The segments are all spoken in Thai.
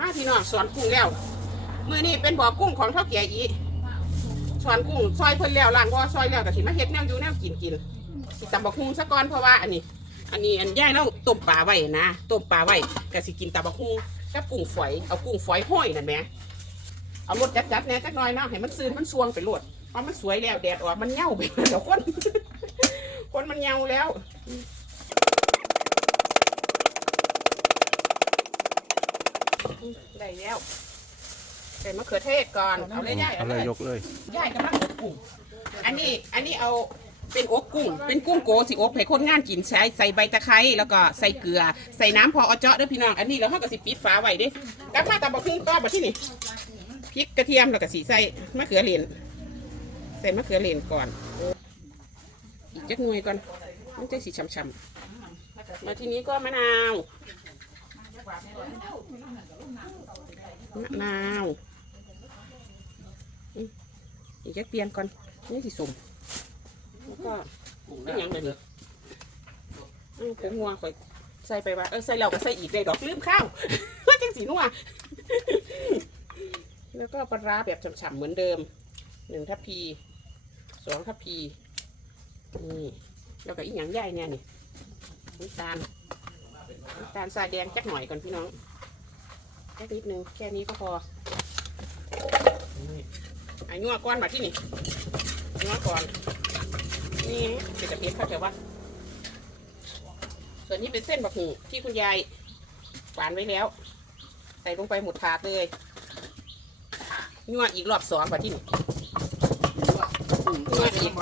มาพี่น้องสอนกุ้งแล้วมือนี้เป็นบ่อกุ้งของเท่าแก่อีสอนกุ้งซอยเพิ่นแล้วล้างบ่อซอยแล้วก็สิมาเฮ็ดแนวอยู่แนวกินกินสิตำบักฮุงซะก่อนเพราะว่าอันนี้ อันนี้อันย่ายเราต้มปลาไว้นะต้มปลาไว้ก็สิกินตำบักฮุงกับกุ้งฝอยเอากุ้งฝอยห้อยนั่นแหมเอารสจัดๆแหน่จักหน่อยเนาะให้มันซื่นมันสวงไปโลดเพราะมันสวยแล้วแดดออกมันเหย้าไปเดี๋ยวคนคนมันเหย้าแล้ว ได้แล้วใส่มะเขือเทศก่อน เอาเลยย่ายเอาเลยยกเลย ย่ายกำลังอบกุ้ง อันนี้ อันนี้เอาเป็นอกกุ้ง เป็นกุ้งโกสิอบให้คนงานกินใช้ใส่ใบตะไคร้แล้วก็ใส่เกลือ ใส่น้ำพอเอาเจาะเด้อพี่น้อง อันนี้เราเฮาก็สิปิดฝาไว้เด้กลับมาตำบักหุ่งต่อบัดที่นี่พริกกระเทียมแล้วก็สิใส่มะเขือเหรียญใส่มะเขือเหรียญก่อน อีกจักหน่วยก่อนมันจะสีช้ำๆมาทีนี้ก็มะนาว มะนาวอืมอีกจะเปลี่ยนก่อนนี่สิสมแล้วก็นี่ยังเลยนี่อ้าวผงงัวข่อยใส่ไปว่าเออใส่แล้วก็ใส่อีกเลยดอกลืมข้าวว่าจังสีนัวแล้วก็ปลาร้าแบบฉ่ำๆเหมือนเดิมหนึ่งทัพพีสองทัพพีนี่แล้วก็อีกอย่างใหญ่เนี่ยนี่น้ำตาล น้ำตาลทรายแดงจักหน่อยก่อนพี่น้องแค่นิดนึงแค่นี้ก็พออันนัวก้อนมาที่นี่นัวก่อน นี่เป็นตะเพียบเข้าใจว่าส่วนนี้เป็นเส้นบะหูที่คุณยายหวานไว้แล้ว ใส่ลงไปหมดถาดเลยนัวอีกรอบสองมาที่นี่นัวอีก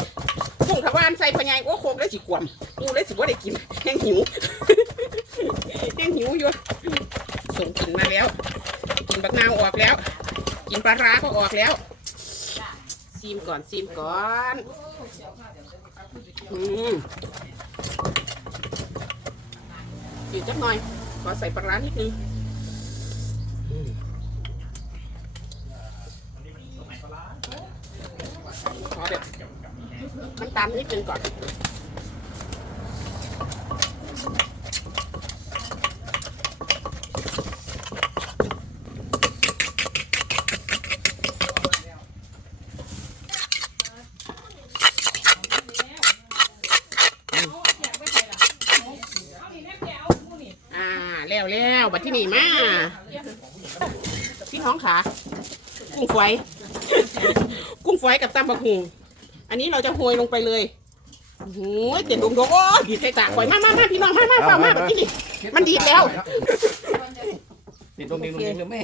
พุ่งทวานใส่พะยายโอ้โคกได้สิขวมกูได้สิว่าได้กินแห้งหิว แห้งหิวอยู่ส่งกลินมาแล้วกินบักนาวออกแล้วกินปลาร้าก็ออกแล้วซีมก่อนซีมก่อนอืมอีกจักหน่อย ขอใส่ปลาร้านิดนึงอืมขอแบบน้ำตาลนิดนึงก่อน อ่า แล้วแล้วบัดที่นี่มาพี่น้องขากุ้งฝอยกุ้งฝอยกับตำบักหุงอันนี้เราจะโรยลงไปเลยโอ้โหเจ็ดดงดงโอ้ยดีใส่ตาฝอยมามามาพี่น้องมามาฟังมาบัดที่นี่มันดีดแล้ว ติดตรงนี้ตรงนี้หรือไม่